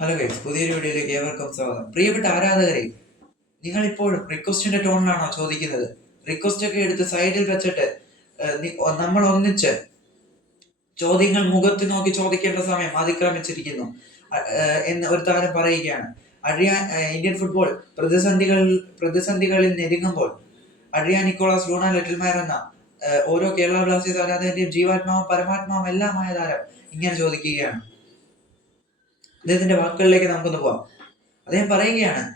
Hello guys പുതിയൊരു വീഡിയോയിലേക്ക് ഏവർക്കും സ്വാഗതം. പ്രിയപ്പെട്ട ആരാധകരെ നിങ്ങൾ ഇപ്പോഴും റിക്വസ്റ്റിന്റെ ടോണിലാണോ ചോദിക്കുന്നത്? റിക്വസ്റ്റ് ഒക്കെ എടുത്ത് സൈഡിൽ വെച്ചിട്ട് നമ്മൾ ഒന്നിച്ച് ചോദ്യങ്ങൾ മുഖത്ത് നോക്കി ചോദിക്കേണ്ട സമയം അതിക്രമിച്ചിരിക്കുന്നു. എന്ന് ഒരു താരം പറയുകയാണ്. അഴിയ ഇന്ത്യൻ ഫുട്ബോൾ പ്രതിസന്ധികൾ പ്രതിസന്ധികളിൽ നെരുങ്ങുമ്പോൾ അഴിയ നിക്കോളാസ് ലൂണ ലിറ്റിൽമാർ എന്ന ഓരോ കേരള ബ്ലാസ്റ്റേഴ്സ് ആരാധകന്റെയും ജീവാത്മാവും പരമാത്മാവും എല്ലാമായ താരം ഇങ്ങനെ ചോദിക്കുകയാണ്. അദ്ദേഹത്തിന്റെ വാക്കുകളിലേക്ക് നമുക്കൊന്ന് പോവാം. അദ്ദേഹം പറയുകയാണ്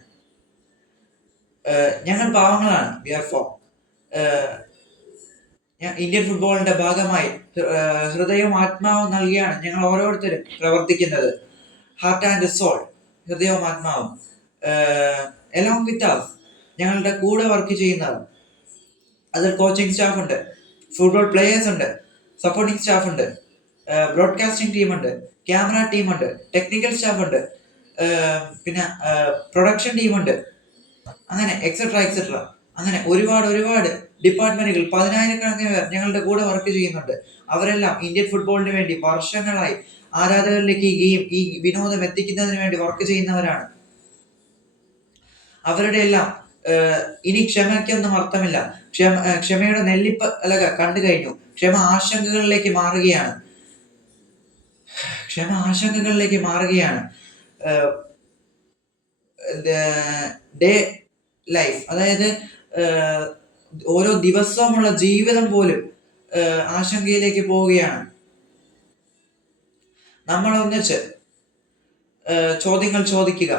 "ഏഹ് ഞങ്ങൾ പാവങ്ങളാണ്. വി ആർ ഫോം ഇന്ത്യൻ ഫുട്ബോളിന്റെ ഭാഗമായി ഹൃദയവും ആത്മാവും നൽകിയാണ് ഞങ്ങൾ ഓരോരുത്തരും പ്രവർത്തിക്കുന്നത്. ഹാർട്ട് ആൻഡ് സോൾ ഹൃദയവും ആത്മാവും. എലോങ് വിത്ത് us ഞങ്ങളുടെ കൂടെ വർക്ക് ചെയ്യുന്നവർ. അതിൽ കോച്ചിങ് സ്റ്റാഫ് ഉണ്ട് ഫുട്ബോൾ പ്ലേയേഴ്സ് ഉണ്ട്. സപ്പോർട്ടിങ് സ്റ്റാഫ് ഉണ്ട് ബ്രോഡ്കാസ്റ്റിംഗ് ടീമുണ്ട് ക്യാമറ ടീമുണ്ട് ടെക്നിക്കൽ സ്റ്റാഫ് ഉണ്ട് പിന്നെ പ്രൊഡക്ഷൻ ടീമുണ്ട് അങ്ങനെ എക്സെട്ര എക്സെട്ര അങ്ങനെ ഒരുപാട് ഒരുപാട് ഡിപ്പാർട്ട്മെന്റുകൾ പതിനായിരക്കണക്കിന് പേർ ഞങ്ങളുടെ കൂടെ വർക്ക് ചെയ്യുന്നുണ്ട്. അവരെല്ലാം ഇന്ത്യൻ ഫുട്ബോളിന് വേണ്ടി വർഷങ്ങളായി ആരാധകരിലേക്ക് ഈ ഗെയിം ഈ വിനോദം എത്തിക്കുന്നതിന് വേണ്ടി വർക്ക് ചെയ്യുന്നവരാണ്. അവരുടെ എല്ലാം ഇനി ക്ഷമയ്ക്കൊന്നും അർത്ഥമില്ല. ക്ഷമ ക്ഷമയുടെ നെല്ലിപ്പ് അല്ല കണ്ടു കഴിഞ്ഞു. ക്ഷമ ആശങ്കകളിലേക്ക് മാറുകയാണ്. ക്ഷമ ആശങ്കകളിലേക്ക് മാറുകയാണ് ഡേ ലൈഫ്. അതായത് ഓരോ ദിവസവുമുള്ള ജീവിതം പോലും ആശങ്കയിലേക്ക് പോവുകയാണ്. നമ്മൾ ഒന്നിച്ച് ചോദ്യങ്ങൾ ചോദിക്കുക.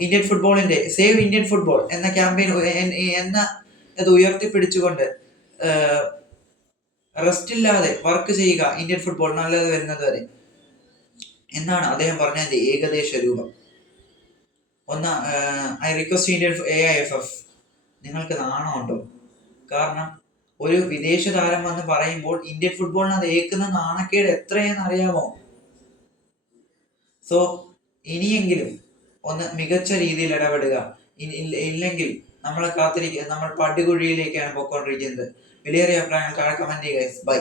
ഇന്ത്യൻ ഫുട്ബോളിന്റെ സേവ് ഇന്ത്യൻ ഫുട്ബോൾ എന്ന ക്യാമ്പയിൻ എന്ന ഇത് ഉയർത്തിപ്പിടിച്ചുകൊണ്ട് റെസ്റ്റ് ഇല്ലാതെ വർക്ക് ചെയ്യുക ഇന്ത്യൻ ഫുട്ബോൾ നല്ലത് വരുന്നത് വരെ. എന്നാണ് അദ്ദേഹം പറഞ്ഞതിന്റെ ഏകദേശ രൂപം. ഒന്ന് I request Indian A I F F നിങ്ങൾക്ക് നാണമുണ്ടോ കാരണം ഒരു വിദേശ താരം വന്ന് പറയുമ്പോൾ ഇന്ത്യൻ ഫുട്ബോളിന് അത് ഏക്കുന്ന നാണക്കേട് എത്രയെന്ന് അറിയാമോ സോ ഇനിയെങ്കിലും ഒന്ന് മികച്ച രീതിയിൽ ഇടപെടുക. ഇല്ലെങ്കിൽ നമ്മളെ കാത്തിരിക്കുക നമ്മൾ പടുകുഴിയിലേക്കാണ് പോയിക്കൊണ്ടിരിക്കുന്നത്. വിലയേറിയ അഭിപ്രായങ്ങൾ താഴെ കമന്റ് ചെയ്യുക ബൈ